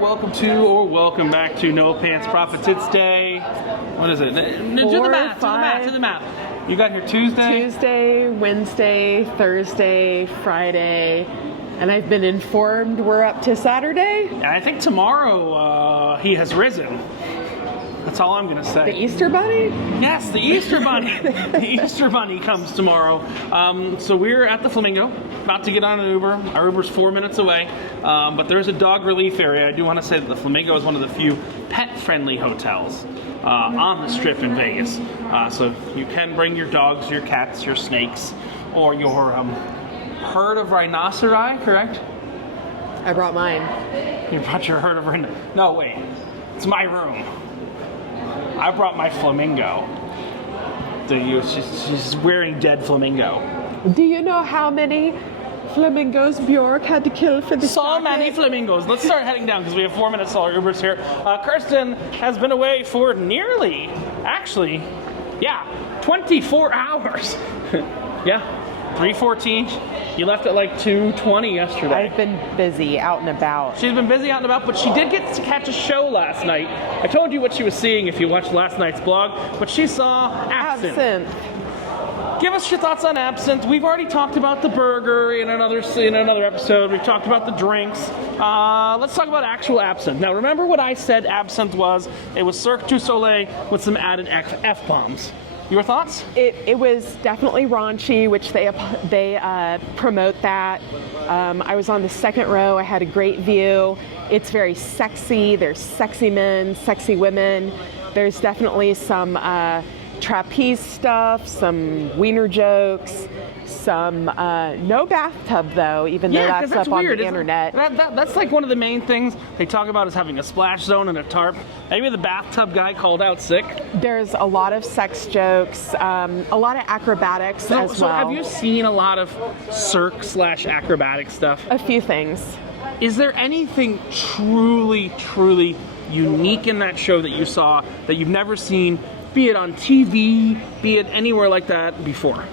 welcome back to No Pants Profits. It's day, what is it? Do the math. You got here Tuesday, Wednesday, Thursday, Friday, and I've been informed we're up to Saturday. And I think tomorrow he has risen. That's all I'm going to say. The Easter Bunny? Yes, the Easter Bunny. The Easter Bunny comes tomorrow. So we're at the Flamingo, about to get on an Uber. Our Uber's 4 minutes away, but there's a dog relief area. I do want to say that the Flamingo is one of the few pet-friendly hotels on the Strip in Vegas. So you can bring your dogs, your cats, your snakes, or your herd of rhinoceri, correct? I brought mine. You brought your herd of rhinoceri. No, wait. It's my room. I brought my flamingo. She's wearing dead flamingo. Do you know how many flamingos Bjork had to kill for this So jacket? many flamingos. Let's start heading down because we have 4 minutes till our Uber's here. Kirsten has been away for nearly, 24 hours. Yeah, 3:14. You left at like 2:20 yesterday. I've been busy out and about. She's been busy out and about, but she did get to catch a show last night. I told you what she was seeing if you watched last night's blog, but she saw Absinthe. Give us your thoughts on Absinthe. We've already talked about the burger in another episode. We've talked about the drinks. Let's talk about actual Absinthe. Now, remember what I said Absinthe was? It was Cirque du Soleil with some added F-bombs. Your thoughts? It was definitely raunchy, which they promote that. I was on the second row. I had a great view. It's very sexy. There's sexy men, sexy women. There's definitely some trapeze stuff, some wiener jokes, some no bathtub though, even though that's up on the internet. That's like one of the main things they talk about is having a splash zone and a tarp. Maybe the bathtub guy called out sick. There's a lot of sex jokes, a lot of acrobatics as well. So have you seen a lot of Cirque/acrobatic stuff? A few things. Is there anything truly unique in that show that you saw that you've never seen, be it on TV, be it anywhere like that before?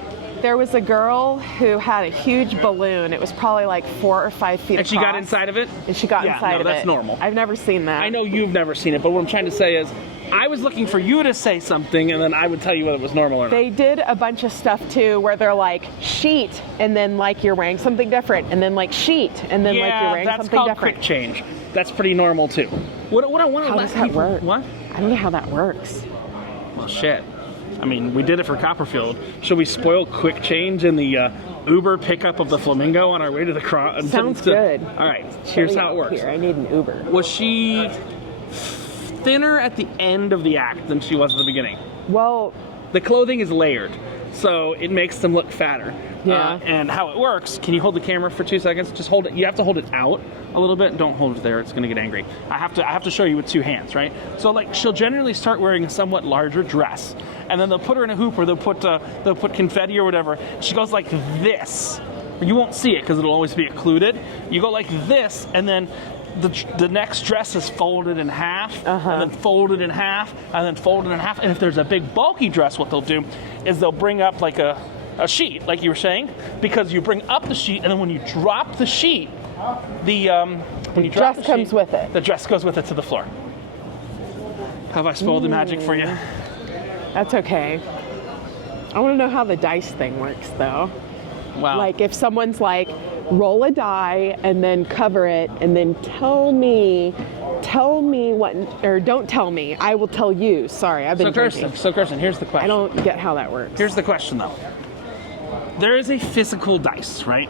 There was a girl who had a huge balloon. It was probably like 4 or 5 feet across. And she got inside of it? And she got inside of it. That's normal. I've never seen that. I know you've never seen it, but what I'm trying to say is I was looking for you to say something, and then I would tell you whether it was normal or not. They did a bunch of stuff, too, where they're like, sheet, and then like you're wearing something different, and then like sheet, and then like you're wearing something different. Yeah, that's called quick change. That's pretty normal, too. What I want to How does that work? What? I don't know how that works. Well, shit. I mean, we did it for Copperfield. Should we spoil quick change in the Uber pickup of the Flamingo on our way to the cross? Sounds good. All right, here's how it works. Here, I need an Uber. Was she thinner at the end of the act than she was at the beginning? Well, the clothing is layered, so it makes them look fatter. Yeah. And how it works, can you hold the camera for 2 seconds? Just hold it. You have to hold it out a little bit. Don't hold it there. It's going to get angry. I have to show you with 2 hands, right? So like she'll generally start wearing a somewhat larger dress, and then they'll put her in a hoop or they'll put confetti or whatever. She goes like this. You won't see it because it'll always be occluded. You go like this, and then the next dress is folded in half, and then folded in half, and then folded in half. And if there's a big bulky dress, what they'll do is they'll bring up like a sheet, like you were saying, because you bring up the sheet, and then when you drop the sheet, the dress comes with it. The dress goes with it to the floor. Have I spoiled the magic for you? That's okay. I want to know how the dice thing works, though. Wow. Like if someone's like, roll a die and then cover it and then tell me what, or don't tell me, I will tell you. Sorry, I've been drinking. So Kirsten, here's the question. I don't get how that works. Here's the question, though. There is a physical dice, right?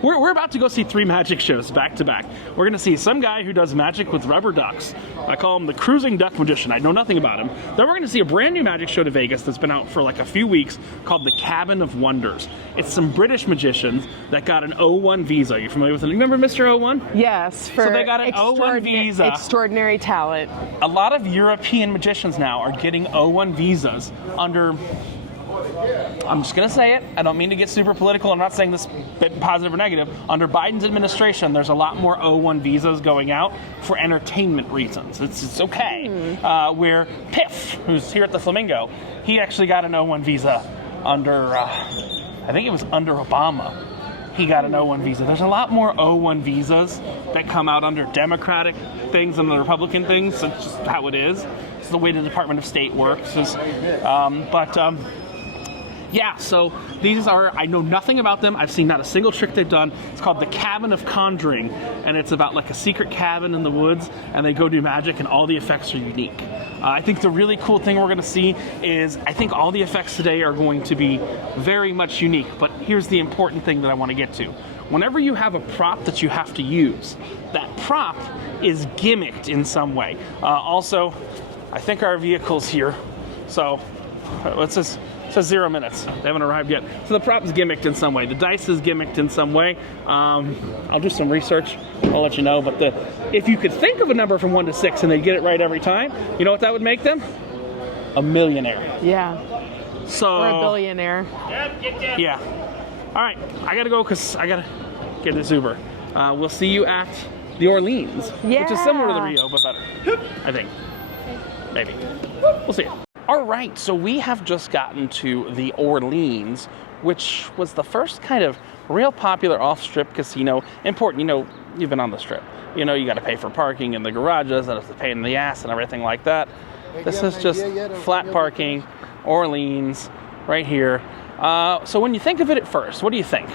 We're about to go see 3 magic shows back to back. We're going to see some guy who does magic with rubber ducks. I call him the cruising duck magician. I know nothing about him. Then we're going to see a brand new magic show to Vegas that's been out for like a few weeks called the Cabin of Wonders. It's some British magicians that got an O1 visa. You familiar with it? You remember Mr. O1? Yes. So they got an O1 visa. Extraordinary talent. A lot of European magicians now are getting O1 visas under... I'm just going to say it. I don't mean to get super political. I'm not saying this positive or negative. Under Biden's administration, there's a lot more O1 visas going out for entertainment reasons. It's okay. Where Piff, who's here at the Flamingo, he actually got an O1 visa under, I think it was under Obama. he got an O1 visa. There's a lot more O1 visas that come out under Democratic things than the Republican things. That's just how it is. It's the way the Department of State works. Yeah, so these are, I know nothing about them. I've seen not a single trick they've done. It's called the Cabin of Conjuring, and it's about like a secret cabin in the woods, and they go do magic, and all the effects are unique. I think the really cool thing we're gonna see is, I think all the effects today are going to be very much unique, but here's the important thing that I wanna get to. Whenever you have a prop that you have to use, that prop is gimmicked in some way. Also, I think our vehicle's here, so what's this? It says 0 minutes. They haven't arrived yet. So the prop is gimmicked in some way. The dice is gimmicked in some way. I'll do some research. I'll let you know. But if you could think of a number from 1 to 6 and they get it right every time, you know what that would make them? A millionaire. Yeah. So. Or a billionaire. Yeah. All right. I gotta go because I gotta get this Uber. We'll see you at the Orleans, which is similar to the Rio, but better. I think. Maybe. We'll see. All right, so we have just gotten to the Orleans, which was the first kind of real popular off-strip casino. Important, you know, you've been on the strip. You know, you got to pay for parking in the garages, and it's a pain in the ass and everything like that. This is just flat parking, Orleans, right here. So when you think of it at first, what do you think?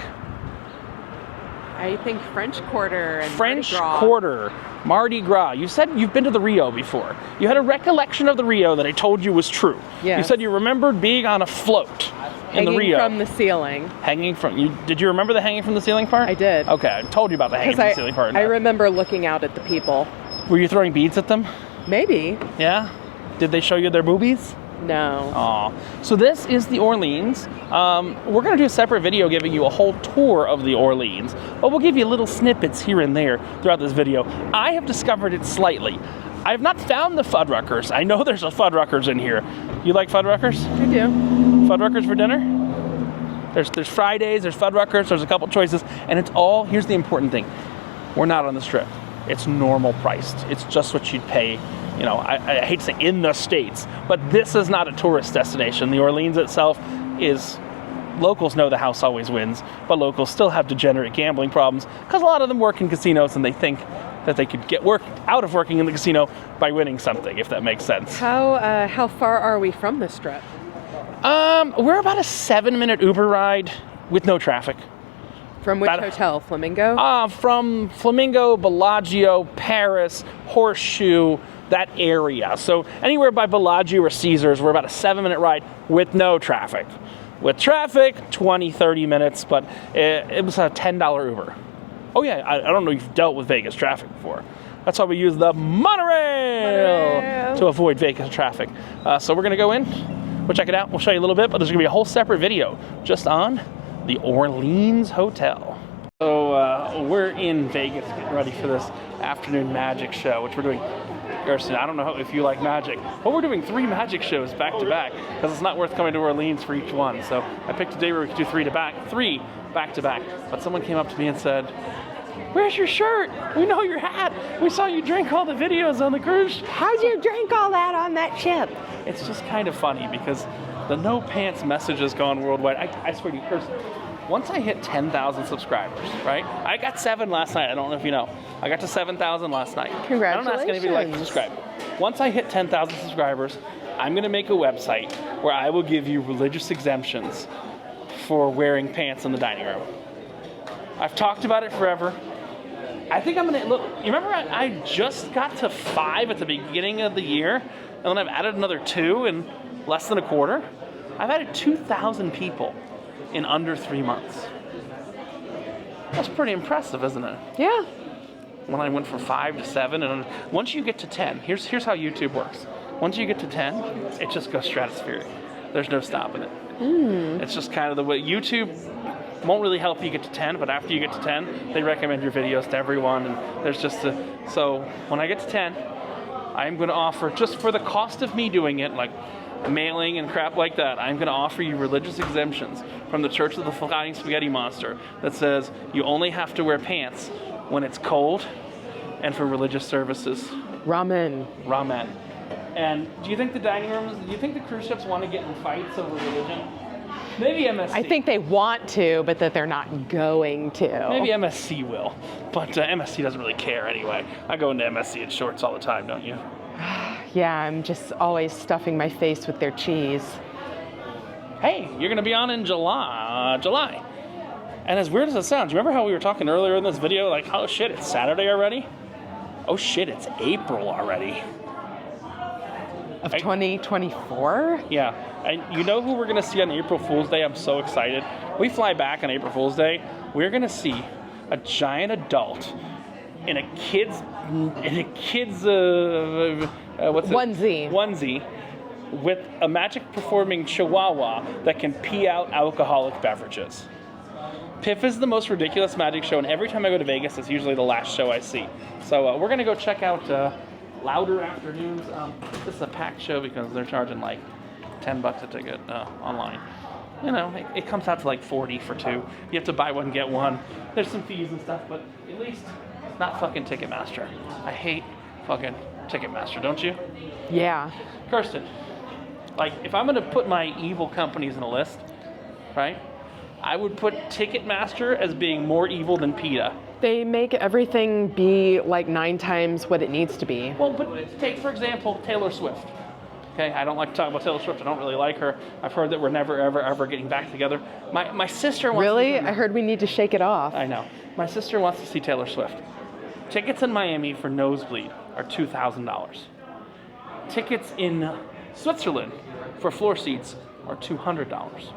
I think French Quarter and French Mardi Gras. Quarter, Mardi Gras. You said you've been to the Rio before. You had a recollection of the Rio that I told you was true. Yes. You said you remembered being on a float in the Rio. Hanging from the ceiling. Hanging from you? Did you remember the hanging from the ceiling part? I did. Okay, I told you about the hanging from the ceiling part. I remember looking out at the people. Were you throwing beads at them? Maybe. Yeah. Did they show you their boobies? No. Aw. So this is the Orleans. We're going to do a separate video giving you a whole tour of the Orleans, but we'll give you little snippets here and there throughout this video. I have discovered it slightly. I have not found the Fuddruckers. I know there's a Fuddruckers in here. You like Fuddruckers? I do. Fuddruckers for dinner? There's Fridays, there's Fuddruckers, there's a couple choices, and it's all, here's the important thing. We're not on the strip. It's normal priced. It's just what you'd pay. You know, I hate to say in the States, but this is not a tourist destination. The Orleans itself is, locals know the house always wins, but locals still have degenerate gambling problems because a lot of them work in casinos and they think that they could get work out of working in the casino by winning something, if that makes sense. How far are we from the Strip? We're about a 7-minute Uber ride with no traffic. From which hotel? Flamingo? From Flamingo, Bellagio, Paris, Horseshoe, that area. So anywhere by Bellagio or Caesars, we're about a 7-minute ride with no traffic. With traffic, 20, 30 minutes, but it was a $10 Uber. Oh yeah, I don't know if you've dealt with Vegas traffic before. That's why we use the monorail to avoid Vegas traffic. So we're gonna go in, we'll check it out, we'll show you a little bit, but there's gonna be a whole separate video just on the Orleans Hotel. So we're in Vegas getting ready for this afternoon magic show, which we're doing. Gersten, I don't know if you like magic, but we're doing 3 magic shows back to back because it's not worth coming to Orleans for each one. So I picked a day where we could do 3 back to back. But someone came up to me and said, "Where's your shirt? We know your hat. We saw you drink all the videos on the cruise." How'd you drink all that on that ship? It's just kind of funny because the no pants message has gone worldwide. I swear to you, Kirsten, once I hit 10,000 subscribers, right? I got 7 last night. I don't know if you know. I got to 7,000 last night. Congratulations. I don't ask anybody to like and subscribe. Once I hit 10,000 subscribers, I'm going to make a website where I will give you religious exemptions for wearing pants in the dining room. I've talked about it forever. I think I'm going to, look, you remember I just got to 5 at the beginning of the year, and then I've added another 2 in less than a quarter? I've added 2,000 people in under 3 months. That's pretty impressive, isn't it? Yeah. When I went from 5 to 7, and once you get to 10, here's how YouTube works. Once you get to 10, it just goes stratospheric. There's no stopping it. It's just kind of the way YouTube won't really help you get to 10, but after you get to 10, they recommend your videos to everyone, and there's just so when I get to 10, I'm going to offer, just for the cost of me doing it, like mailing and crap like that, I'm going to offer you religious exemptions from the Church of the Flying Spaghetti Monster that says you only have to wear pants when it's cold and for religious services. Ramen. And do you think the dining rooms, do you think the cruise ships want to get in fights over religion? Maybe MSC. I think they want to, but that they're not going to. Maybe MSC will, but MSC doesn't really care anyway. I go into MSC in shorts all the time, don't you? Yeah, I'm just always stuffing my face with their cheese. Hey, you're gonna be on in July. And as weird as it sounds, remember how we were talking earlier in this video, like, oh shit, it's Saturday already? Oh shit, it's April already. Of 2024? Yeah, and you know who we're gonna see on April Fool's Day? I'm so excited. We fly back on April Fool's Day. We're gonna see a giant adult in a kid's onesie with a magic performing chihuahua that can pee out alcoholic beverages. PIF is the most ridiculous magic show, and every time I go to Vegas, it's usually the last show I see. So we're gonna go check out Louder Afternoons. This is a packed show because they're charging like $10 a ticket online. You know, it comes out to like 40 for two. You have to buy one, get one. There's some fees and stuff, but at least it's not fucking Ticketmaster. I hate fucking Ticketmaster, don't you? Yeah. Kirsten, like, if I'm gonna put my evil companies in a list, right, I would put Ticketmaster as being more evil than PETA. They make everything be like 9 times what it needs to be. Well, but take, for example, Taylor Swift. Okay, I don't like to talk about Taylor Swift. I don't really like her. I've heard that we're never, ever, ever getting back together. My sister wants Really? to... I heard we need to shake it off. I know. My sister wants to see Taylor Swift. Tickets in Miami for nosebleed are $2,000. Tickets in Switzerland for floor seats are $200.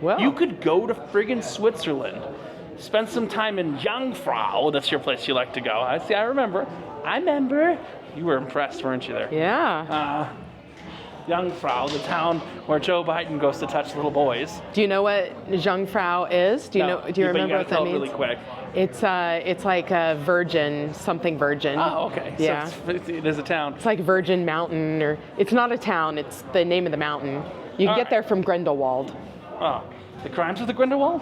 Well, You could go to friggin' Switzerland, spend some time in Jungfrau. That's your place you like to go. I remember. You were impressed, weren't you there? yeah. Jungfrau, the town where Joe Biden goes to touch little boys. Do you know what Jungfrau is? Do you No, Do you remember what that means? Really quick. It's like a virgin, something virgin. Oh, okay. Yeah. So it is a town. It's like Virgin Mountain, or it's not a town. It's the name of the mountain. You can All get right. there from Grindelwald. Oh, The Crimes of the Grindelwald?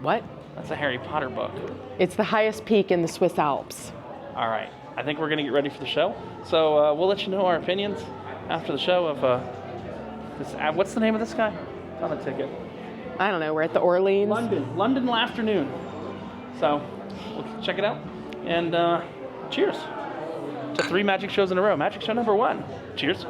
What? That's a Harry Potter book. It's the highest peak in the Swiss Alps. All right. I think we're going to get ready for the show. So we'll let you know our opinions after the show of this. What's the name of this guy? It's on the ticket. I don't know. We're at the Orleans. London Afternoon. So we'll check it out. And cheers to 3 magic shows in a row. Magic show number 1. Cheers.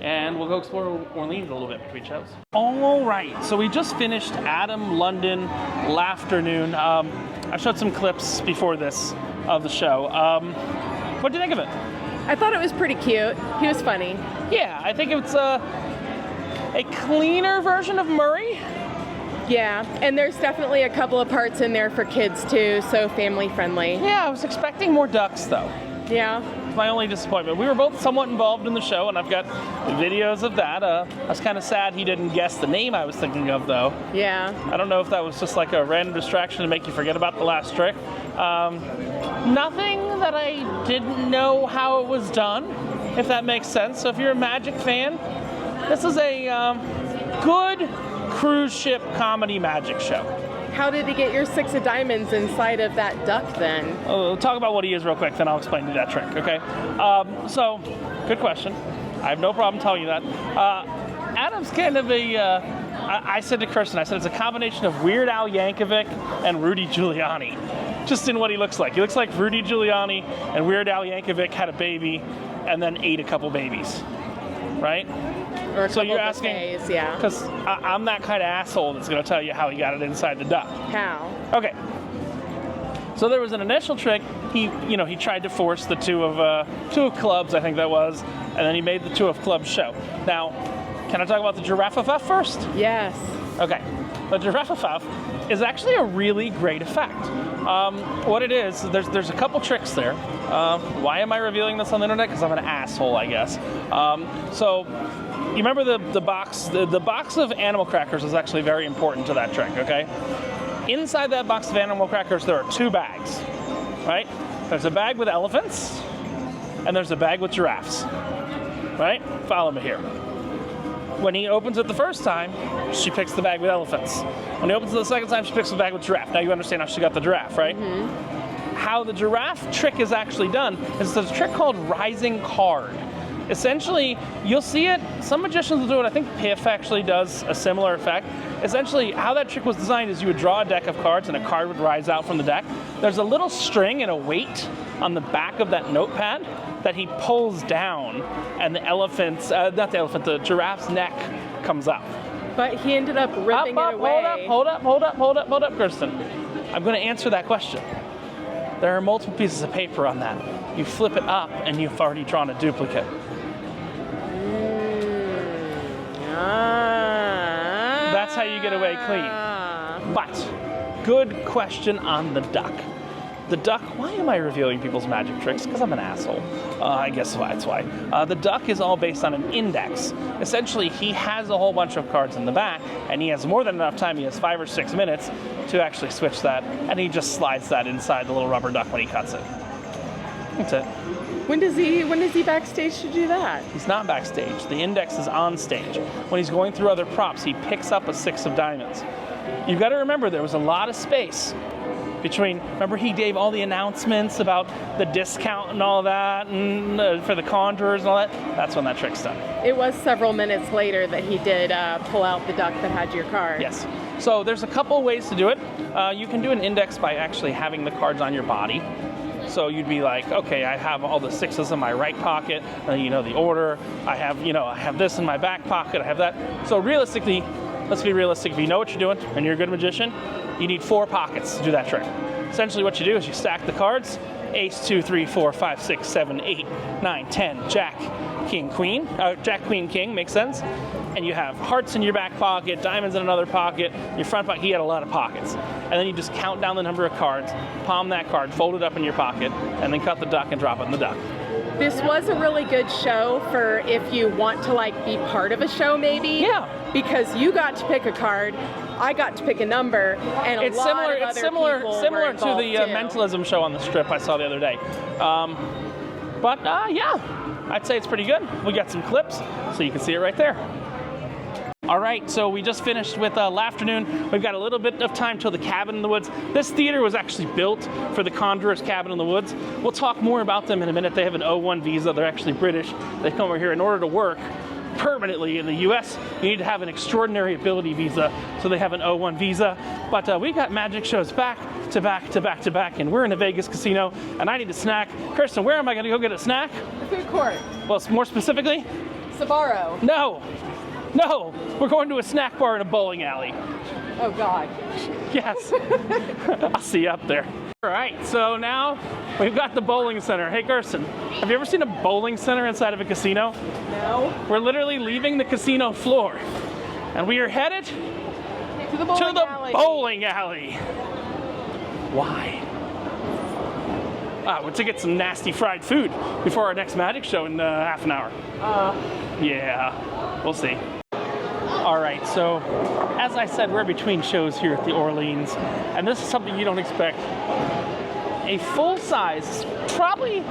And we'll go explore Orleans a little bit between shows. All right, so we just finished Adam London Afternoon. I showed some clips before this of the show. What did you think of it? I thought it was pretty cute. He was funny. Yeah, I think it's a cleaner version of Murray. Yeah, and there's definitely a couple of parts in there for kids too, so family friendly. Yeah, I was expecting more ducks though. Yeah. It's my only disappointment. We were both somewhat involved in the show, and I've got videos of that. I was kind of sad he didn't guess the name I was thinking of, though. Yeah. I don't know if that was just like a random distraction to make you forget about the last trick. Nothing that I didn't know how it was done, if that makes sense. So if you're a Magic fan, this is a good cruise ship comedy magic show. How did he get your 6 of diamonds inside of that duck then? We'll talk about what he is real quick, then I'll explain to you that trick, okay? So, good question. I have no problem telling you that. Adam's kind of I said to Kirsten, I said it's a combination of Weird Al Yankovic and Rudy Giuliani, just in what he looks like. He looks like Rudy Giuliani and Weird Al Yankovic had a baby and then ate a couple babies, right? Or So you're asking, buffets, yeah. because I'm that kind of asshole that's going to tell you how he got it inside the duck. How? Okay. So there was an initial trick. He tried to force the two of clubs, I think that was, and then he made the 2 of clubs show. Now, can I talk about the giraffe first? Yes. Okay. The giraffe is actually a really great effect. What it is, there's a couple tricks there. Why am I revealing this on the internet? Because I'm an asshole, I guess. So you remember the box? The box of animal crackers is actually very important to that trick, okay? Inside that box of animal crackers, there are 2 bags, right? There's a bag with elephants, and there's a bag with giraffes, right? Follow me here. When he opens it the first time, she picks the bag with elephants. When he opens it the second time, she picks the bag with giraffe. Now you understand how she got the giraffe, right? Mm-hmm. How the giraffe trick is actually done is there's a trick called rising card. Essentially, you'll see it, some magicians will do it, I think Piff actually does a similar effect. Essentially, how that trick was designed is you would draw a deck of cards and a card would rise out from the deck. There's a little string and a weight on the back of that notepad that he pulls down, and the giraffe's neck comes up. But he ended up ripping it away. Hold up, Kirsten. I'm going to answer that question. There are multiple pieces of paper on that. You flip it up, and you've already drawn a duplicate. That's how you get away clean. But, good question on the duck. The duck, why am I revealing people's magic tricks? Because I'm an asshole. I guess that's why. The duck is all based on an index. Essentially, he has a whole bunch of cards in the back, and he has more than enough time. He has 5 or 6 minutes to actually switch that, and he just slides that inside the little rubber duck when he cuts it. That's it. When is he backstage to do that? He's not backstage. The index is on stage. When he's going through other props, he picks up a 6 of diamonds. You've got to remember, there was a lot of space between, remember he gave all the announcements about the discount and all that, and for the conjurers and all that? That's when that trick's done. It was several minutes later that he did pull out the duck that had your card. Yes. So there's a couple ways to do it. You can do an index by actually having the cards on your body. So you'd be like, okay, I have all the 6s in my right pocket, and you know the order. I have this in my back pocket, I have that. So realistically, let's be realistic. If you know what you're doing and you're a good magician, you need 4 pockets to do that trick. Essentially what you do is you stack the cards, ace, 2, 3, 4, 5, 6, 7, 8, 9, 10, jack, king, queen. Jack, queen, king, makes sense. And you have hearts in your back pocket, diamonds in another pocket, your front pocket. He had a lot of pockets. And then you just count down the number of cards, palm that card, fold it up in your pocket, and then cut the duck and drop it in the duck. This was a really good show for if you want to like be part of a show maybe. Yeah. Because you got to pick a card, I got to pick a number, and It's similar to the mentalism show on the strip I saw the other day. Yeah, I'd say it's pretty good. We got some clips, so you can see it right there. All right, so we just finished with Laughternoon. We've got a little bit of time till the Cabin in the Woods. This theater was actually built for the Conjurer's Cabin in the Woods. We'll talk more about them in a minute. They have an O1 visa. They're actually British. They come over here in order to work permanently in the U.S. You need to have an extraordinary ability visa, so they have an O1 visa. But we got magic shows back to back to back to back, and we're in a Vegas casino, and I need a snack. Kirsten, where am I going to go get a snack? The food court. Well, more specifically? Sbarro. No, we're going to a snack bar in a bowling alley. Oh, God. Yes. I'll see you up there. All right, so now we've got the bowling center. Hey, Kirsten, have you ever seen a bowling center inside of a casino? No. We're literally leaving the casino floor, and we are headed To the bowling alley. Why? To get some nasty fried food before our next magic show in half an hour. Yeah, we'll see. All right, so as I said, we're between shows here at the Orleans, and this is something you don't expect. A full-size, probably,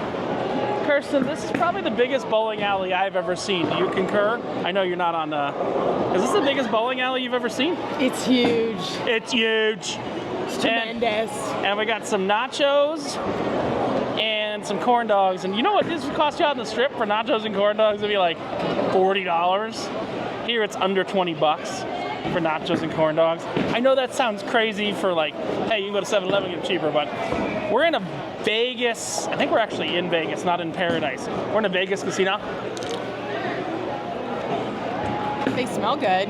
Kirsten, this is probably the biggest bowling alley I've ever seen. Do you concur? I know you're not on, is this the biggest bowling alley you've ever seen? It's huge. It's huge. It's tremendous. And we got some nachos and some corn dogs. And you know what this would cost you out on the strip for nachos and corn dogs? It'd be like $40. Here it's under 20 bucks for nachos and corn dogs. I know that sounds crazy for like, hey, you can go to 7-Eleven and get cheaper, but we're in a Vegas, I think we're actually in Vegas, not in Paradise. We're in a Vegas casino. They smell good.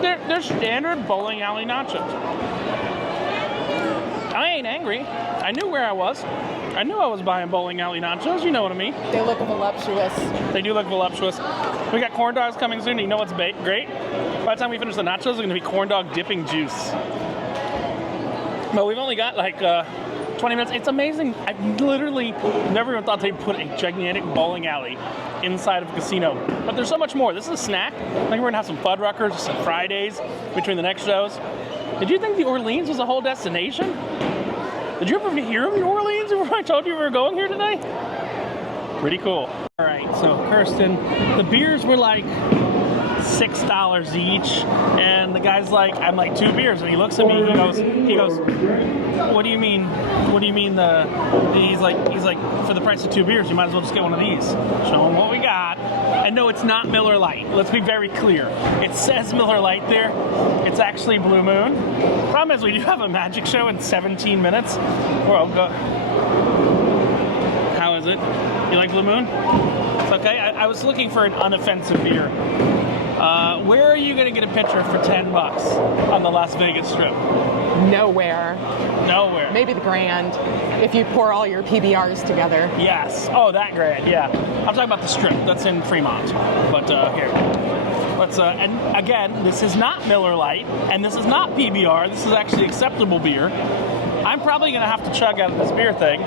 They're standard bowling alley nachos. I ain't angry. I knew where I was. I knew I was buying bowling alley nachos. You know what I mean. They look voluptuous. They do look voluptuous. We got corn dogs coming soon. You know what's great? By the time we finish the nachos, there's going to be corn dog dipping juice. But we've only got like 20 minutes. It's amazing. I literally never even thought they'd put a gigantic bowling alley inside of a casino. But there's so much more. This is a snack. I think we're going to have some Fuddruckers, some Fridays between the next shows. Did you think the Orleans was a whole destination? Did you ever hear of New Orleans before I told you we were going here today? Pretty cool. All right, so Kirsten, the beers were like $6 each. And the guy's like, I'm like, 2 beers. And he looks at me, he goes, what do you mean? What do you mean he's like, for the price of 2 beers, you might as well just get one of these. Show him what we got. And no, it's not Miller Lite. Let's be very clear. It says Miller Lite there. It's actually Blue Moon. Problem is, we do have a magic show in 17 minutes. Well, go. How is it? You like Blue Moon? It's okay. I was looking for an unoffensive beer. Where are you going to get a pitcher for $10 on the Las Vegas Strip? Nowhere. Nowhere. Maybe the Grand, if you pour all your PBRs together. Yes. Oh, that Grand. Yeah. I'm talking about the Strip. That's in Fremont. But here. Let's. And again, this is not Miller Lite, and this is not PBR. This is actually acceptable beer. I'm probably going to have to chug out of this beer thing.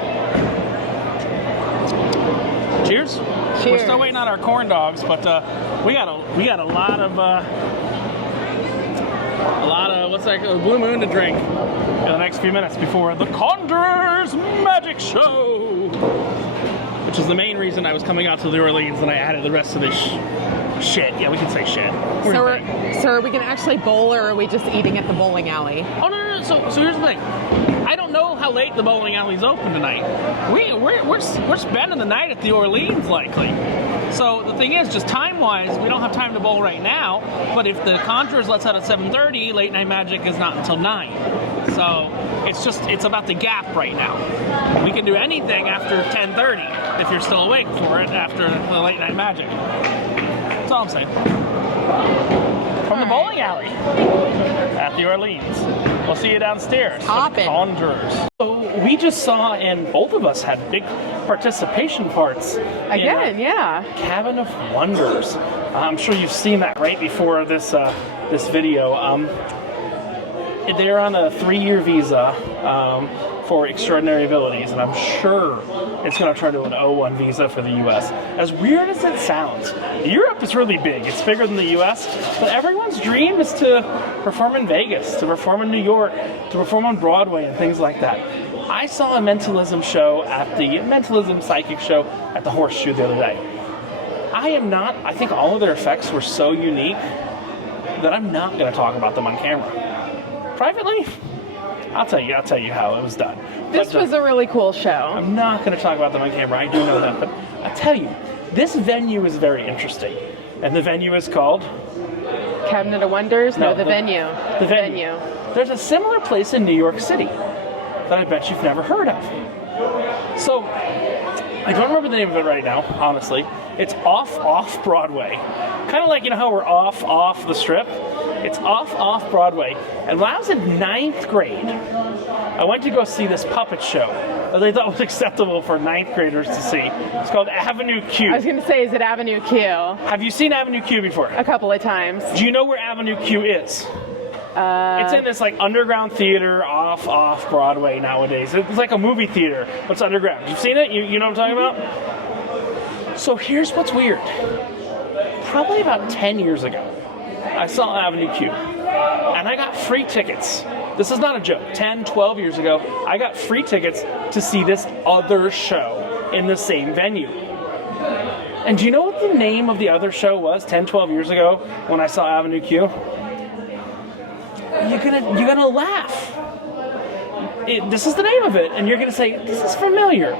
Cheers. Cheers. We're still waiting on our corn dogs, but we got a lot of what's that? Blue Moon to drink in the next few minutes before the Conjurer's Magic Show, which is the main reason I was coming out to New Orleans, and I added the rest of this shit. Yeah, we can say shit. So are we going to actually bowl, or are we just eating at the bowling alley? Oh no. So here's the thing. I don't know how late the bowling alley's open tonight. We're spending the night at the Orleans likely. So the thing is, just time-wise, we don't have time to bowl right now. But if the Conjurers lets out at 7:30, Late Night Magic is not until 9. So it's about the gap right now. We can do anything after 10:30 if you're still awake for it after the Late Night Magic. That's all I'm saying. From the bowling alley at the Orleans. We'll see you downstairs. Hop in. Conjurers. So we just saw, and both of us had big participation parts. Again, yeah. Cabin of Wonders. I'm sure you've seen that right before this this video. They're on a 3-year visa for extraordinary abilities, and I'm sure it's going to turn to an O1 visa for the U.S. As weird as it sounds, Europe is really big. It's bigger than the U.S., but everyone's dream is to perform in Vegas, to perform in New York, to perform on Broadway and things like that. I saw a mentalism show at the mentalism psychic show at the Horseshoe the other day. I think all of their effects were so unique that I'm not going to talk about them on camera. Privately, I'll tell you how it was done. This was a really cool show. I'm not going to talk about them on camera. I do know that, but I'll tell you, this venue is very interesting, and the venue is called Cabinet of Wonders? No, the venue. The venue. There's a similar place in New York City that I bet you've never heard of. So, I don't remember the name of it right now, honestly. It's off Broadway. Kind of like, how we're off the Strip. It's off Broadway. And when I was in 9th grade, I went to go see this puppet show that they thought was acceptable for 9th graders to see. It's called Avenue Q. I was going to say, is it Avenue Q? Have you seen Avenue Q before? A couple of times. Do you know where Avenue Q is? It's in this underground theater off Broadway nowadays. It's like a movie theater, but it's underground. You've seen it? You know what I'm talking about? So here's what's weird. Probably about 10 years ago, I saw Avenue Q, and I got free tickets. This is not a joke. 10, 12 years ago, I got free tickets to see this other show in the same venue. And do you know what the name of the other show was 10, 12 years ago when I saw Avenue Q? You're gonna laugh. This is the name of it, and you're gonna say, this is familiar.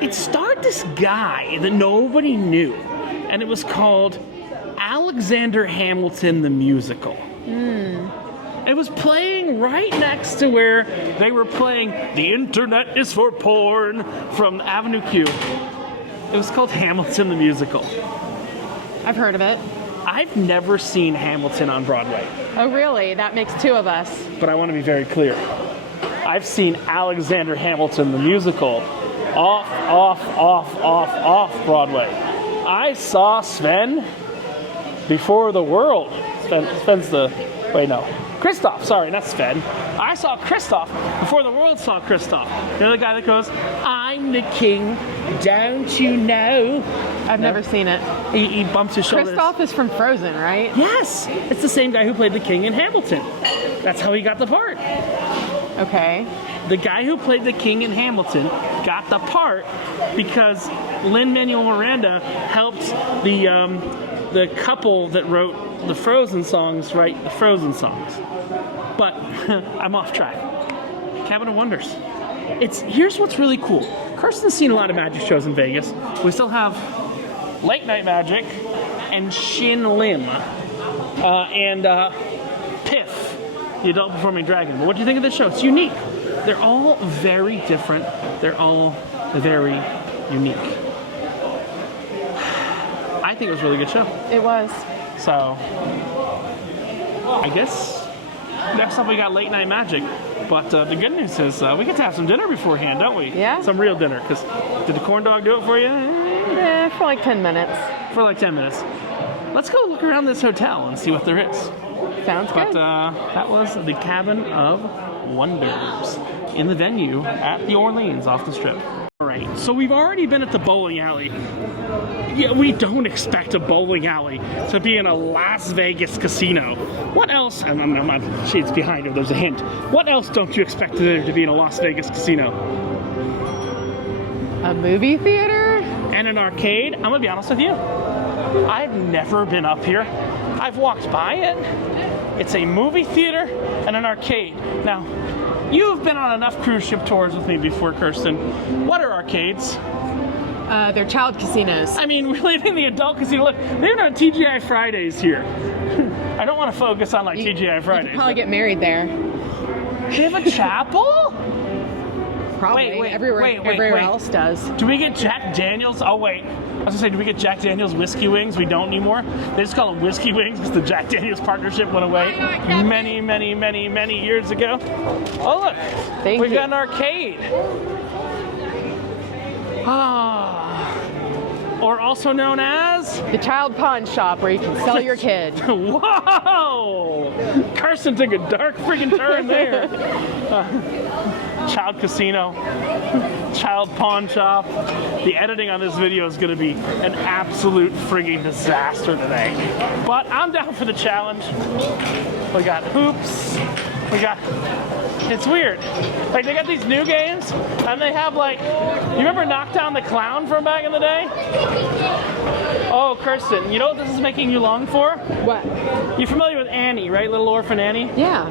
It starred this guy that nobody knew, and it was called Alexander Hamilton the Musical. It was playing right next to where they were playing The Internet is for Porn from Avenue Q. It was called Hamilton the Musical. I've heard of it. I've never seen Hamilton on Broadway. Oh, really? That makes 2 of us. But I want to be very clear. I've seen Alexander Hamilton the Musical off Broadway. I saw Sven before the world. Sven's the... Wait, no. Christoph, sorry, not Sven. I saw Christoph before the world saw Christoph. You know the guy that goes, I'm the king, don't you know? I've never seen it. He bumps his shoulders. Christoph is from Frozen, right? Yes! It's the same guy who played the king in Hamilton. That's how he got the part. Okay. The guy who played the king in Hamilton got the part because Lin-Manuel Miranda helped the the couple that wrote the Frozen songs write the Frozen songs. But I'm off track. Cabin of Wonders. Here's what's really cool. Kirsten's seen a lot of magic shows in Vegas. We still have Late Night Magic and Shin Lim and Piff, the adult performing dragon. But what do you think of this show? It's unique. They're all very different. They're all very unique. I think it was a really good show. It was. So, I guess next up we got Late Night Magic. But the good news is we get to have some dinner beforehand, don't we? Yeah. Some real dinner. Because did the corn dog do it for you? For like 10 minutes. For like 10 minutes. Let's go look around this hotel and see what there is. Sounds But good. that was the Cabin of Wonders in the venue at the Orleans off the Strip. All right, so we've already been at the bowling alley. Yeah, we don't expect a bowling alley to be in a Las Vegas casino. What else? I'm not, shades behind her, there's a hint. What else don't you expect there to be in a Las Vegas casino? A movie theater? And an arcade? I'm gonna be honest with you. I've never been up here. I've walked by it. It's a movie theater and an arcade. Now, you've been on enough cruise ship tours with me before, Kirsten. What are arcades? They're child casinos. I mean, we're leaving the adult casino. Look, they're on TGI Fridays here. I don't want to focus on like TGI Fridays. You could probably get married there. They have a chapel? Probably. Wait, Everywhere else does. Do we get Jack Daniels? Oh, wait. I was gonna say, do we get Jack Daniels whiskey wings? We don't anymore. They just call them whiskey wings because the Jack Daniels partnership went away many years ago. Oh, look. We've got an arcade. Or also known as The child pawn shop where you can sell your kid. Whoa! Carson took a dark freaking turn there. Child casino, child pawn shop. The editing on this video is going to be an absolute frigging disaster today. But I'm down for the challenge. We got hoops. It's weird. Like, they got these new games, and they have, like, you remember Knock Down the Clown from back in the day? Oh, Kirsten, you know what this is making you long for? What? You're familiar with Annie, right? Little Orphan Annie? Yeah.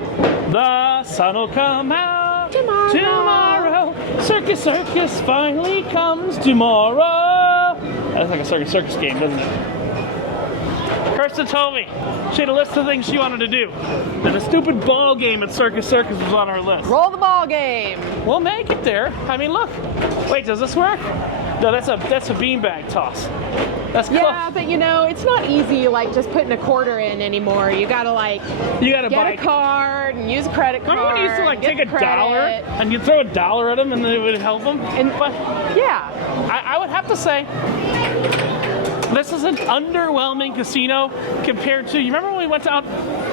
The sun'll come out tomorrow. Circus finally comes tomorrow. That's like a circus game, doesn't it? Kirsten told me she had a list of things she wanted to do. And a stupid ball game at Circus was on her list. Roll the ball game. We'll make it there. I mean, look. Wait, does this work? No, that's a beanbag toss. That's close. Yeah, but you know, it's not easy like just putting a quarter in anymore. You gotta get a card and use a credit card. Remember when you used to like take a dollar and you'd throw $1 at them and it would help them? But yeah. I would have to say, this is an underwhelming casino compared to, you remember when we went out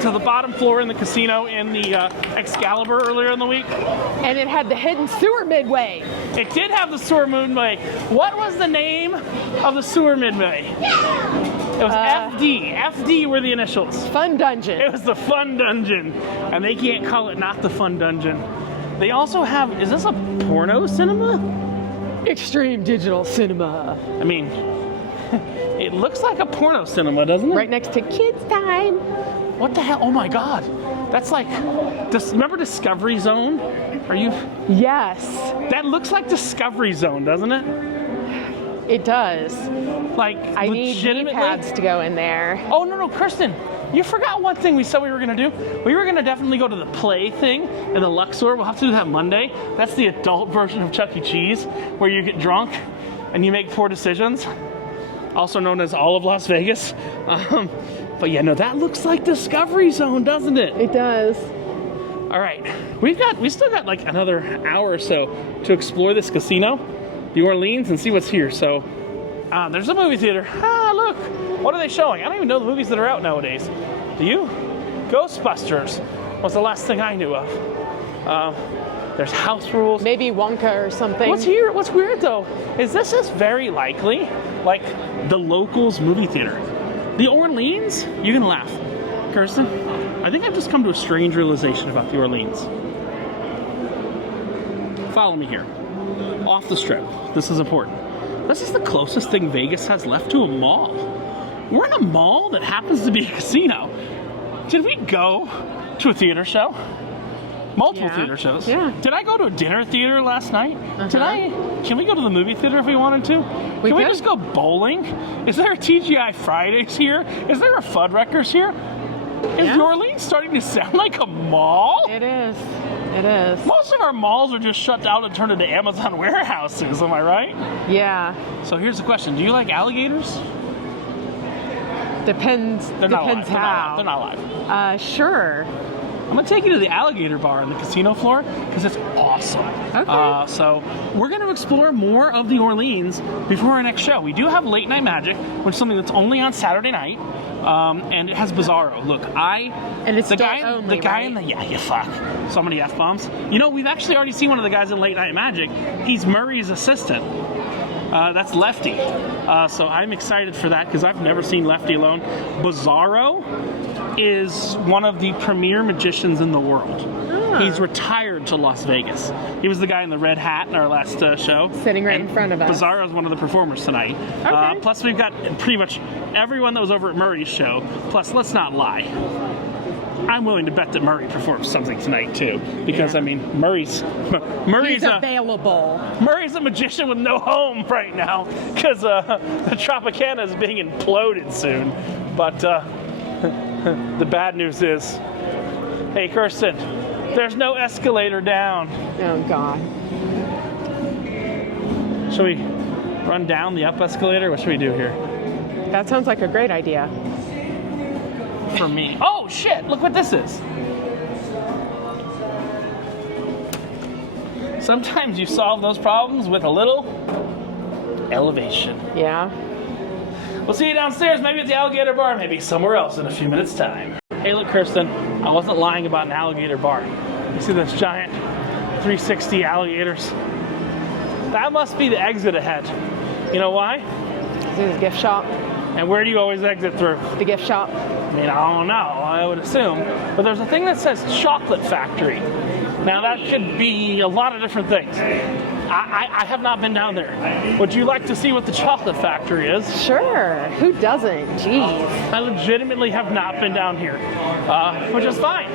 to the bottom floor in the casino in the Excalibur earlier in the week? And it had the hidden sewer midway. It did have the sewer midway. What was the name of the sewer midway? It was FD. FD were the initials. Fun Dungeon. It was the Fun Dungeon. And they can't call it not the Fun Dungeon. They also have, is this a porno cinema? Extreme digital cinema. I mean, it looks like a porno cinema, doesn't it? Right next to Kids Time. What the hell? Oh my God. That's like, remember Discovery Zone? Are you? Yes. That looks like Discovery Zone, doesn't it? It does. Like, I need knee pads to go in there. Oh, no, Kirsten. You forgot one thing we said we were going to do. We were going to definitely go to the play thing in the Luxor. We'll have to do that Monday. That's the adult version of Chuck E. Cheese, where you get drunk and you make poor decisions. Also known as all of Las Vegas. But yeah, no, that looks like Discovery Zone, doesn't it? It does. All right, we still got like another hour or so to explore this casino, the Orleans, and see what's here. So there's a movie theater. Look, what are they showing? I don't even know the movies that are out nowadays. Do you? Ghostbusters was the last thing I knew of. There's House Rules. Maybe Wonka or something. What's here? What's weird though is this is very likely like the locals movie theater. The Orleans? You can laugh. Kirsten, I think I've just come to a strange realization about the Orleans. Follow me here. Off the Strip. This is important. This is the closest thing Vegas has left to a mall. We're in a mall that happens to be a casino. Did we go to a theater show? Multiple theater shows. Yeah. Did I go to a dinner theater last night? Can we go to the movie theater if we wanted to? Can we just go bowling? Is there a TGI Fridays here? Is there a Fuddruckers here? Is New Orleans starting to sound like a mall? It is. It is. Most of our malls are just shut down and turned into Amazon warehouses, am I right? Yeah. So here's the question. Do you like alligators? Depends. They're not Depends alive. how. They're not alive. Sure. I'm gonna take you to the alligator bar on the casino floor because it's awesome. Okay. So we're gonna explore more of the Orleans before our next show. We do have Late Night Magic, which is something that's only on Saturday night, and it has Bizarro. Look, and it's the adult guy, only, the guy right? in the you fuck so many f-bombs. You know, we've actually already seen one of the guys in Late Night Magic. He's Murray's assistant. That's Lefty. So I'm excited for that because I've never seen Lefty alone. Bizarro is one of the premier magicians in the world. He's retired to Las Vegas. He was the guy in the red hat in our last show. Sitting right in front of us. Bizarro is one of the performers tonight. Okay. Plus we've got pretty much everyone that was over at Murray's show. Plus, let's not lie. I'm willing to bet that Murray performs something tonight too, because I mean Murray's available. Murray's a magician with no home right now because the Tropicana is being imploded soon. But the bad news is, hey Kirsten, there's no escalator down. Oh God. Should we run down the up escalator? What should we do here? That sounds like a great idea. For me. Oh shit, look what this is. Sometimes you solve those problems with a little elevation. Yeah. We'll see you downstairs, maybe at the alligator bar, maybe somewhere else in a few minutes' time. Hey look, Kirsten, I wasn't lying about an alligator bar. You see those giant 360 alligators? That must be the exit ahead. You know why? This is a gift shop. And where do you always exit through? The gift shop. I mean, I don't know, I would assume. But there's a thing that says chocolate factory. Now that could be a lot of different things. I have not been down there. Would you like to see what the chocolate factory is? Sure. Who doesn't? Jeez. I legitimately have not been down here, which is fine.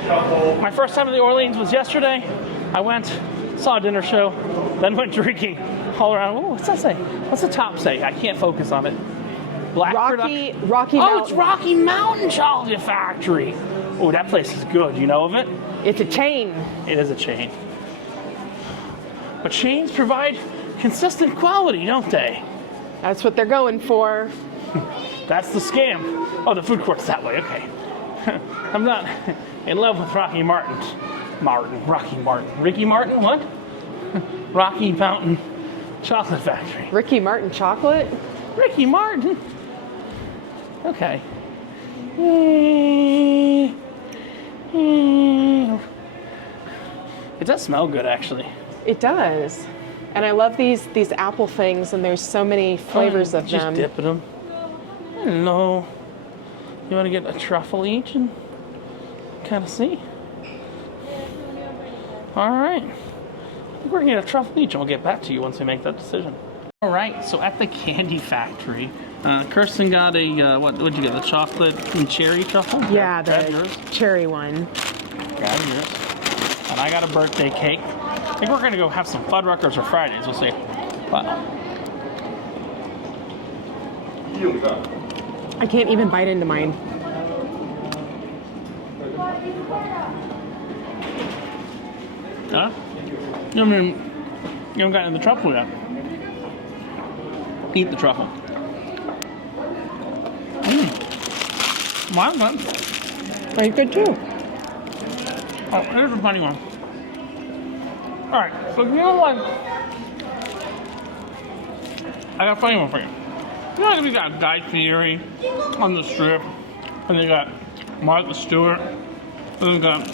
My first time in the Orleans was yesterday. I went, saw a dinner show, then went drinking all around. Ooh, what's that say? What's the top say? I can't focus on it. Rocky Oh, Mountain. it's Rocky Mountain Chocolate Factory. Oh, that place is good. You know of it? It's a chain. It is a chain. But chains provide consistent quality, don't they? That's what they're going for. That's the scam. Oh, the food court's that way. Okay. I'm not in love with Rocky Martin. Ricky Martin, what? Rocky Mountain Chocolate Factory. Ricky Martin chocolate? Ricky Martin. Okay. It does smell good, actually. It does. And I love these apple things, and there's so many flavors of just them. Just dip in them. Hello. You want to get a truffle each and kind of see? All right. I think we're going to get a truffle each, and we'll get back to you once we make that decision. All right, so at the candy factory, Kirsten got a, what'd you get, the chocolate and cherry truffle? Yeah, Grab the yours. cherry one. Grab yours. And I got a birthday cake. I think we're going to go have some Fuddruckers or Fridays, we'll see. But, I can't even bite into mine. huh? I mean, you haven't gotten the truffle yet. Eat the truffle. Mine's good. Are you good too? Oh, here's a funny one. Alright, so you know what? I got a funny one for you. You know, like we got Guy Fieri on the strip, and they got Martha Stewart, and they got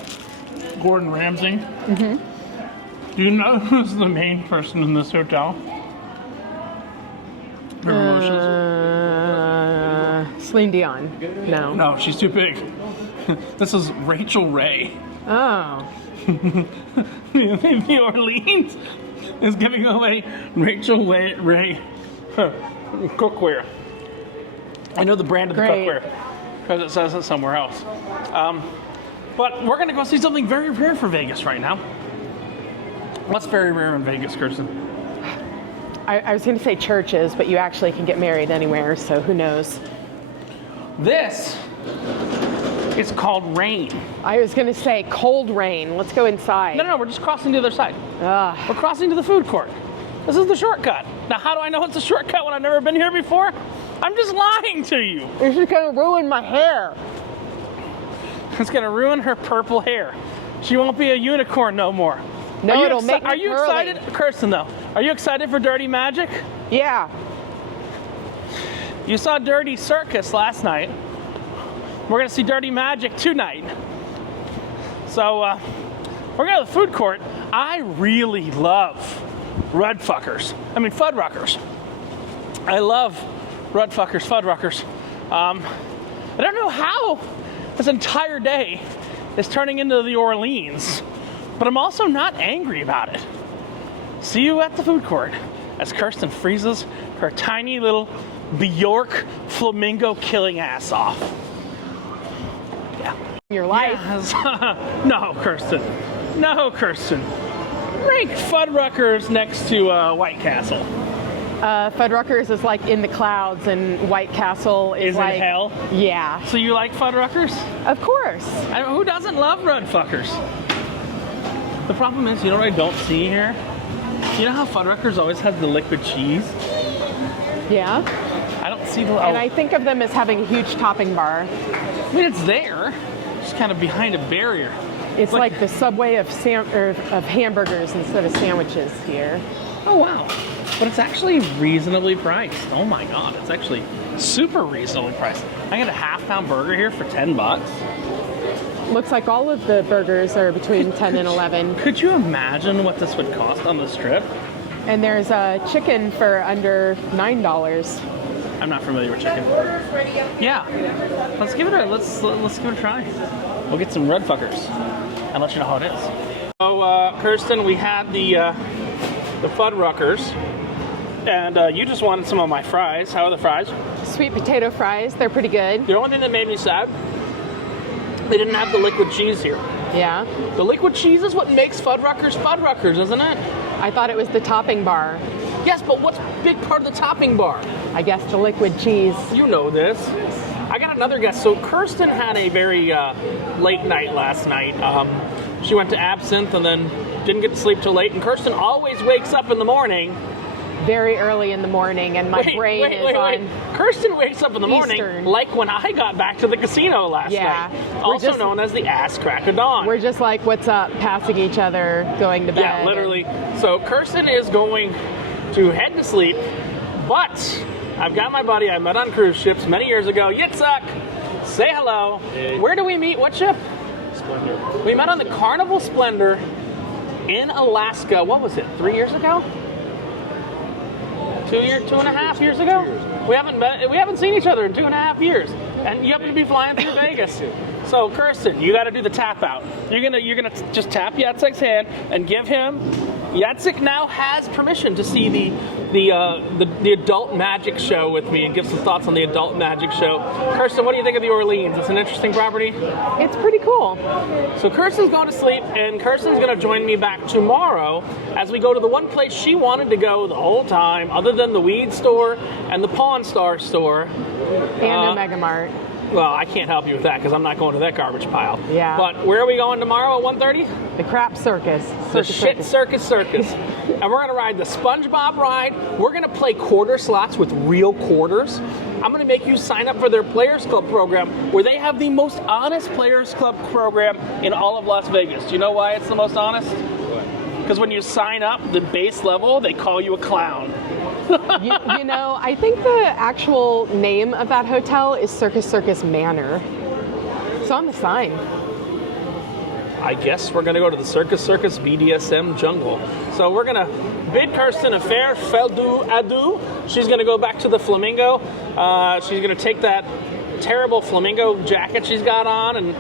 Gordon Ramsay. Mm-hmm. Do you know who's the main person in this hotel? Celine Dion. No. No, she's too big. This is Rachel Ray. Oh. The Orleans is giving away Rachel Ray cookware. I know the brand of the Great. cookware because it says it somewhere else. But we're gonna go see something very rare for Vegas right now. What's very rare in Vegas, Kirsten? I was going to say churches, but you actually can get married anywhere, so who knows? This is called rain. I was going to say cold rain. Let's go inside. No, we're just crossing to the other side. Ugh. We're crossing to the food court. This is the shortcut. Now, how do I know it's a shortcut when I've never been here before? I'm just lying to you. This is going to ruin my hair. It's gonna ruin her purple hair. She won't be a unicorn no more. No, it'll make me Are you curly. excited, Kirsten? Though, are you excited for Dirty Magic? Yeah. You saw Dirty Circus last night. We're gonna see Dirty Magic tonight. So we're going to the food court. I really love Fuddruckers. I love Fuddruckers. I don't know how this entire day is turning into the Orleans, but I'm also not angry about it. See you at the food court as Kirsten freezes her tiny little Bjork flamingo killing ass off. Yeah. Your life. Yes. No, Kirsten. Rank Fuddruckers next to White Castle. Fuddruckers is like in the clouds, and White Castle is Is like in hell? Yeah. So you like Fuddruckers? Of course. Who doesn't love Fuddruckers? The problem is, you know what I don't see here? You know how Fuddruckers always has the liquid cheese? Yeah. I don't see the... And I think of them as having a huge topping bar. I mean, it's there. Just kind of behind a barrier. It's like the Subway of hamburgers instead of sandwiches here. Oh, wow. But it's actually reasonably priced. Oh my God, it's actually super reasonably priced. I get a half-pound burger here for $10. Looks like all of the burgers are between 10 and 11. Could you imagine what this would cost on the strip? And there's a chicken for under $9. I'm not familiar with chicken. Yeah, let's give it a try. We'll get some Fuddruckers and let you know how it is. So, Kirsten, we had the Fuddruckers, and you just wanted some of my fries. How are the fries? Sweet potato fries, they're pretty good. The only thing that made me sad, they didn't have the liquid cheese here. Yeah. The liquid cheese is what makes Fuddruckers, isn't it? I thought it was the topping bar. Yes, but what's a big part of the topping bar? I guess the liquid cheese. You know this. I got another guess. So Kirsten had a very late night last night. She went to Absinthe and then didn't get to sleep till late. And Kirsten always wakes up in the morning. Very early in the morning, and my brain is on. Kirsten wakes up in the morning Eastern. like when I got back to the casino last night. Also known as the ass crack of dawn. We're just like, what's up, passing each other, going to bed. Yeah, literally. So Kirsten is going to head to sleep, but I've got my buddy I met on cruise ships many years ago, Yitzhak. Say hello. Hey. Where do we meet? What ship? Splendor. We met on the Carnival Splendor in Alaska. What was it? 3 years ago? 2.5 years ago? 2 years ago. We haven't seen each other in 2.5 years, and you happen to be flying through Vegas. So Kirsten, you got to do the tap out. You're gonna just tap Yatzek's hand and give him. Yatzek now has permission to see the adult magic show with me and give some thoughts on the adult magic show. Kirsten, what do you think of the Orleans? It's an interesting property. It's pretty cool. So Kirsten's going to sleep, and Kirsten's going to join me back tomorrow as we go to the one place she wanted to go the whole time, other than the weed store and the Pawn Star store. And the Mega Mart. Well, I can't help you with that because I'm not going to that garbage pile. Yeah. But where are we going tomorrow at 1:30? The crap circus. The shit circus. And we're going to ride the SpongeBob ride. We're going to play quarter slots with real quarters. I'm going to make you sign up for their Players Club program, where they have the most honest Players Club program in all of Las Vegas. Do you know why it's the most honest? Because when you sign up, the base level, they call you a clown. you know, I think the actual name of that hotel is Circus Manor. It's on the sign. I guess we're going to go to the Circus BDSM jungle. So we're going to bid Kirsten a fair adieu. She's going to go back to the Flamingo. She's going to take that terrible flamingo jacket she's got on and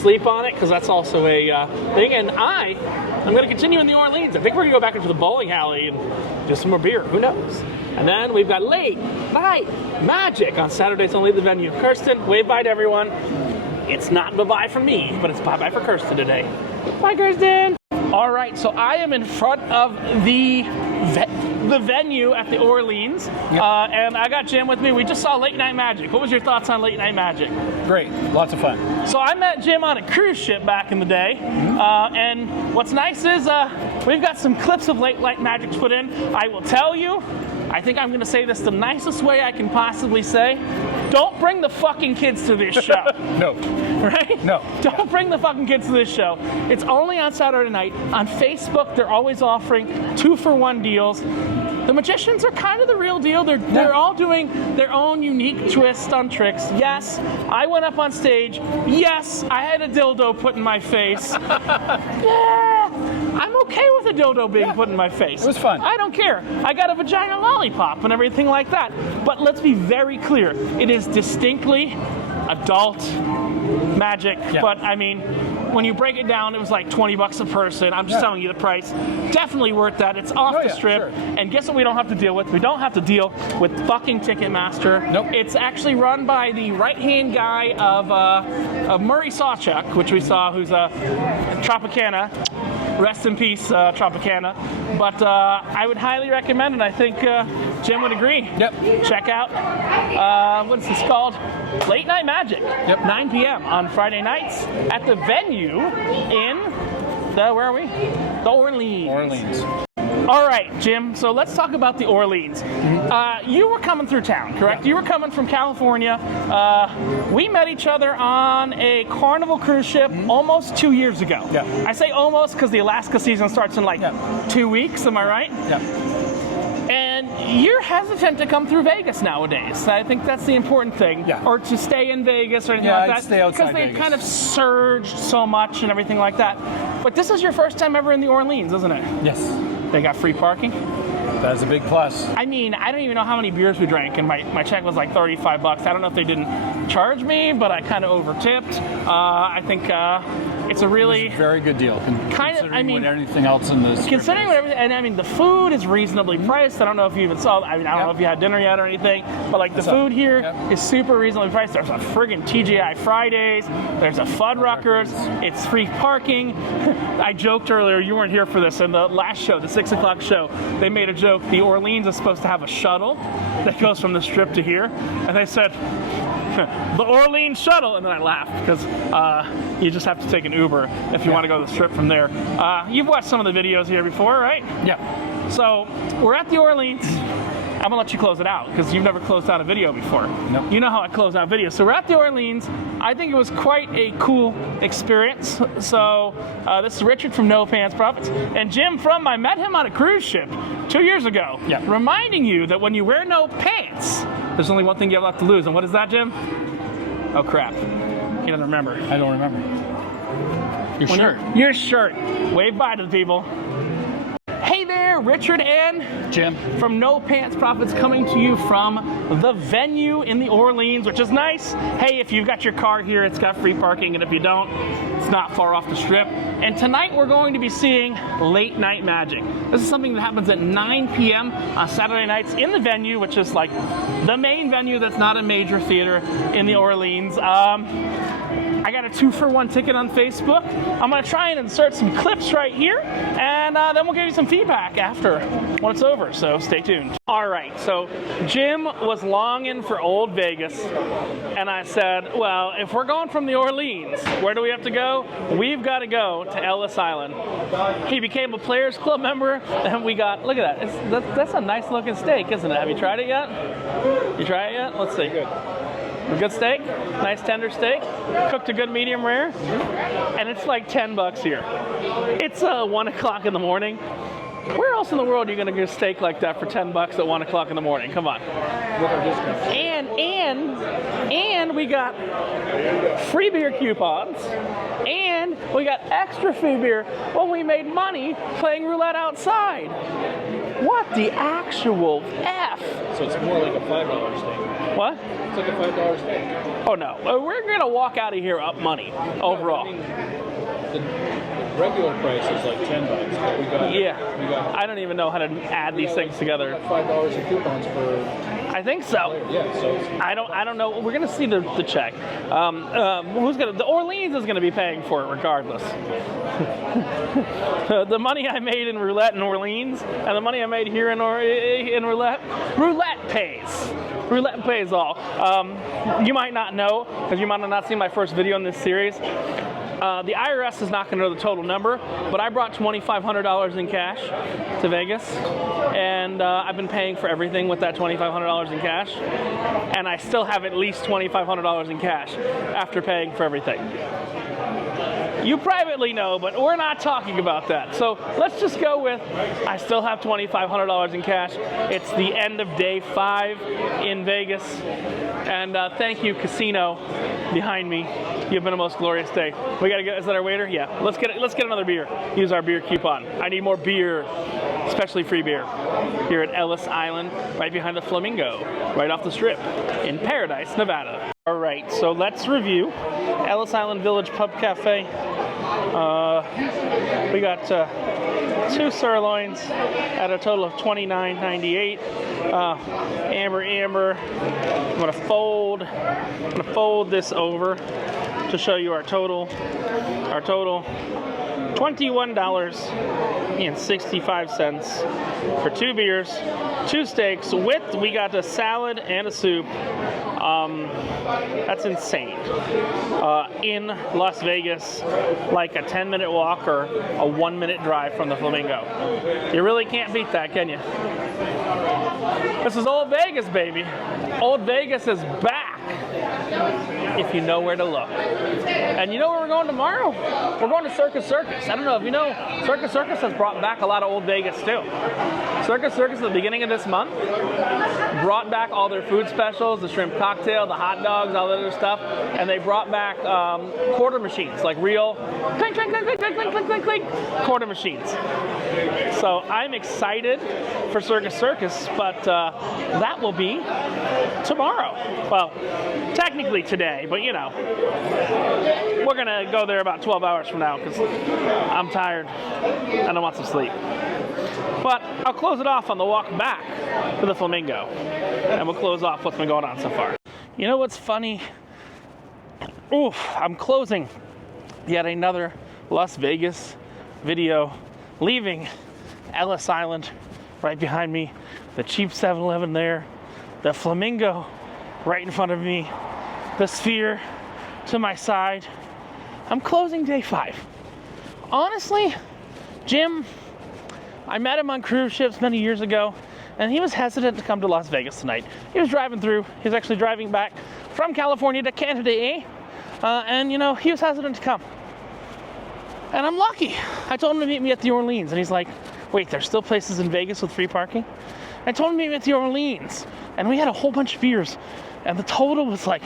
sleep on it because that's also a thing. And I'm going to continue in the Orleans. I think we're going to go back into the bowling alley and do some more beer. Who knows? And then we've got Late Night Magic on Saturdays only at the venue. Kirsten, wave bye to everyone. It's not bye-bye for me, but it's bye-bye for Kirsten today. Bye, Kirsten. All right, so I am in front of the venue at the Orleans, and I got Jim with me. We just saw Late Night Magic. What was your thoughts on Late Night Magic? Great, lots of fun. So I met Jim on a cruise ship back in the day, and what's nice is we've got some clips of Late Night Magic put in. I will tell you, I think I'm going to say this the nicest way I can possibly say. Don't bring the fucking kids to this show. No. Right? No. Don't bring the fucking kids to this show. It's only on Saturday night. On Facebook, they're always offering 2-for-1 deals. The magicians are kind of the real deal. They're all doing their own unique twist on tricks. Yes, I went up on stage. Yes, I had a dildo put in my face. Yeah, I'm okay with a dildo being put in my face. It was fun. I don't care. I got a vagina lollipop and everything like that. But let's be very clear. It is distinctly adult magic. Yeah. But I mean, when you break it down, it was like $20 a person. I'm just telling you the price. Definitely worth that. It's off the strip. Sure. And guess what we don't have to deal with? We don't have to deal with fucking Ticketmaster. Nope. It's actually run by the right-hand guy of Murray Sawchuck, which we saw, who's a Tropicana. Rest in peace, Tropicana. But I would highly recommend it. I think Jim would agree. Yep. Check out, what's this called? Late Night Magic. Yep. 9 p.m. on Friday nights at the venue in where are we? The Orleans. Orleans. All right, Jim, so let's talk about the Orleans. You were coming through town, correct? Yeah. You were coming from California. We met each other on a Carnival cruise ship almost 2 years ago. Yeah. I say almost because the Alaska season starts in like 2 weeks, am I right? Yeah. And you're hesitant to come through Vegas nowadays. I think that's the important thing. Yeah. Or to stay in Vegas or anything Yeah, like that. I'd stay outside because they've Vegas. kind of surged so much and everything like that. But this is your first time ever in the Orleans, isn't it? Yes. They got free parking. That is a big plus. I mean, I don't even know how many beers we drank, and my check was like $35. I don't know if they didn't charge me, but I kind of over-tipped. I think it's a really Very good deal. Kind of, I mean, what anything else in this. considering what everything, and I mean, the food is reasonably priced. I don't know if you even saw. I mean, I don't know if you had dinner yet or anything, but like the food here is super reasonably priced. There's a friggin' TGI Fridays. There's a Fuddruckers. It's free parking. I joked earlier. You weren't here for this. In the last show, the 6 o'clock show, they made a joke. The Orleans is supposed to have a shuttle that goes from the strip to here, and they said, the Orleans shuttle, and then I laughed because you just have to take an Uber if you want to go to the strip from there. You've watched some of the videos here before, right? Yeah. So we're at the Orleans. I'm gonna let you close it out because you've never closed out a video before. Nope. You know how I close out videos. So we're at the Orleans. I think it was quite a cool experience. So this is Richard from No Pants Profits, and Jim from, I met him on a cruise ship 2 years ago. Yeah. Reminding you that when you wear no pants, there's only one thing you have left to lose. And what is that, Jim? Oh crap. He doesn't remember. I don't remember. Your shirt. Your shirt. Wave bye to the people. Hey there, Richard and Jim. from No Pants Profits, coming to you from the venue in the Orleans, which is nice. Hey, if you've got your car here, it's got free parking, and if you don't, it's not far off the strip. And tonight we're going to be seeing Late Night Magic. This is something that happens at 9 p.m. on Saturday nights in the venue, which is like the main venue that's not a major theater in the Orleans. I got a 2-for-1 ticket on Facebook. I'm gonna try and insert some clips right here, and then we'll give you some feedback after when it's over, so stay tuned. All right, so Jim was longing for old Vegas, and I said, well, if we're going from the Orleans, where do we have to go? We've got to go to Ellis Island. He became a Players Club member, and we got, look at that. That's a nice looking steak, isn't it? Have you tried it yet? You tried it yet? Let's see. A good steak, nice tender steak, cooked a good medium rare, and it's like $10 here. It's 1 o'clock in the morning. Where else in the world are you going to get a steak like that for $10 at 1 o'clock in the morning? Come on. And And we got free beer coupons. And we got extra free beer when we made money playing roulette outside. What the actual F? So it's more like a $5 steak. What? It's like a $5 steak. Oh no, we're gonna walk out of here up money overall. I mean, the regular price is like $10, but we got I don't even know how to add these things together. $5 in coupons for. I think so. Yeah, so I don't know. We're gonna see the check. The Orleans is gonna be paying for it regardless. The money I made in roulette in Orleans and the money I made here in roulette pays. Roulette pays all. You might not know, because you might have not seen my first video in this series. The IRS is not going to know the total number, but I brought $2,500 in cash to Vegas, and I've been paying for everything with that $2,500 in cash, and I still have at least $2,500 in cash after paying for everything. You privately know, but we're not talking about that. So let's just go with, I still have $2,500 in cash. It's the end of day 5 in Vegas. And thank you, casino behind me. You've been a most glorious day. We gotta get, is that our waiter? Yeah, let's get another beer. Use our beer coupon. I need more beer, especially free beer, here at Ellis Island, right behind the Flamingo, right off the strip in Paradise, Nevada. All right, so let's review Ellis Island Village Pub Cafe. We got 2 sirloins at a total of $29.98. Amber. I'm gonna fold this over to show you our total. Our total, $21.65 for 2 beers, 2 steaks. We got a salad and a soup. That's insane. In Las Vegas, like a 10-minute walk or a 1-minute drive from the Flamingo. You really can't beat that, can you? This is Old Vegas, baby. Old Vegas is back, if you know where to look. And you know where we're going tomorrow? We're going to Circus Circus. I don't know if you know, Circus Circus has brought back a lot of Old Vegas too. Circus Circus at the beginning of this month brought back all their food specials, the shrimp cocktail, the hot dogs, all that other stuff, and they brought back quarter machines, like real clink, clink, clink, clink, clink, clink, clink, clink, quarter machines. So I'm excited for Circus Circus, but that will be tomorrow. Well, technically today, but you know, we're gonna go there about 12 hours from now because I'm tired and I want some sleep. But I'll close it off on the walk back to the Flamingo, and we'll close off what's been going on so far. You know what's funny? Oof, I'm closing yet another Las Vegas video, leaving Ellis Island right behind me, the cheap 7-Eleven there, the Flamingo right in front of me, the Sphere to my side. I'm closing day 5. Honestly, Jim, I met him on cruise ships many years ago, and he was hesitant to come to Las Vegas tonight. He was driving through. He was actually driving back from California to Canada, and you know, he was hesitant to come. And I'm lucky. I told him to meet me at the Orleans, and he's like, wait, there's still places in Vegas with free parking? I told him to meet me at the Orleans, and we had a whole bunch of beers, and the total was like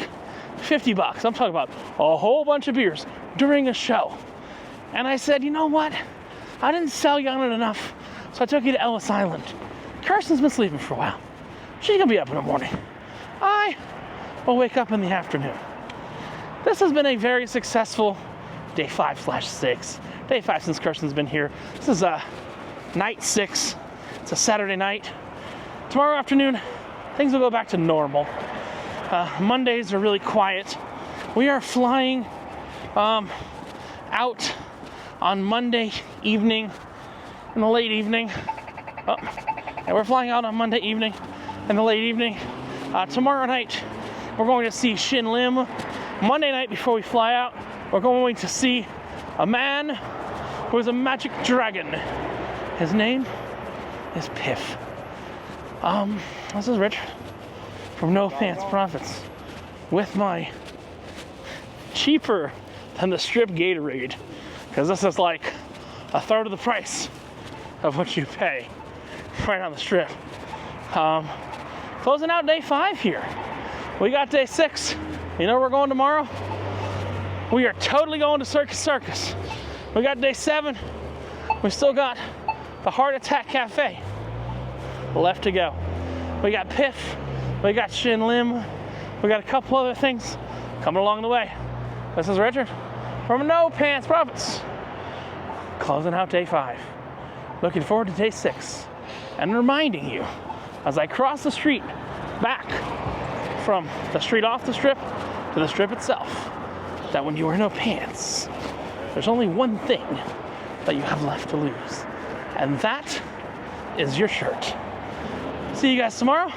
$50. I'm talking about a whole bunch of beers during a show. And I said, you know what? I didn't sell you on it enough, so I took you to Ellis Island. Kirsten's been sleeping for a while. She's gonna be up in the morning. I will wake up in the afternoon. This has been a very successful day 5/6. Day 5 since Kirsten's been here. This is night 6. It's a Saturday night. Tomorrow afternoon, things will go back to normal. Mondays are really quiet. We are flying out on Monday evening, in the late evening. And we're flying out on Monday evening in the late evening. Tomorrow night, we're going to see Shin Lim. Monday night before we fly out, we're going to see a man who is a magic dragon. His name is Piff. This is Richard from No Pants Profits with my cheaper than the strip Gatorade, because this is like a third of the price of what you pay right on the strip. Closing out day 5 here. We got day 6 You know where we're going tomorrow? We are totally going to Circus. We got day 7. We still got the Heart Attack Cafe left to go. We got Piff. We got Shin Lim. We got a couple other things coming along the way. This is Richard from No Pants Profits. Closing out day 5. Looking forward to day 6. And reminding you, as I cross the street back from the street off the strip to the strip itself, that when you wear no pants, there's only one thing that you have left to lose. And that is your shirt. See you guys tomorrow.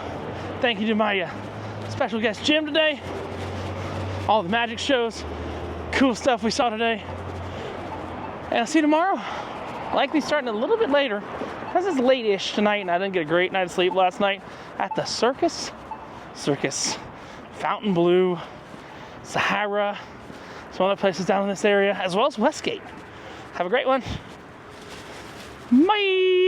Thank you to my special guest Jim today. All the magic shows, cool stuff we saw today. And I'll see you tomorrow. Likely starting a little bit later, because it's late-ish tonight and I didn't get a great night of sleep last night at the Circus, Fontainebleau, Sahara, some other places down in this area, as well as Westgate. Have a great one. Bye.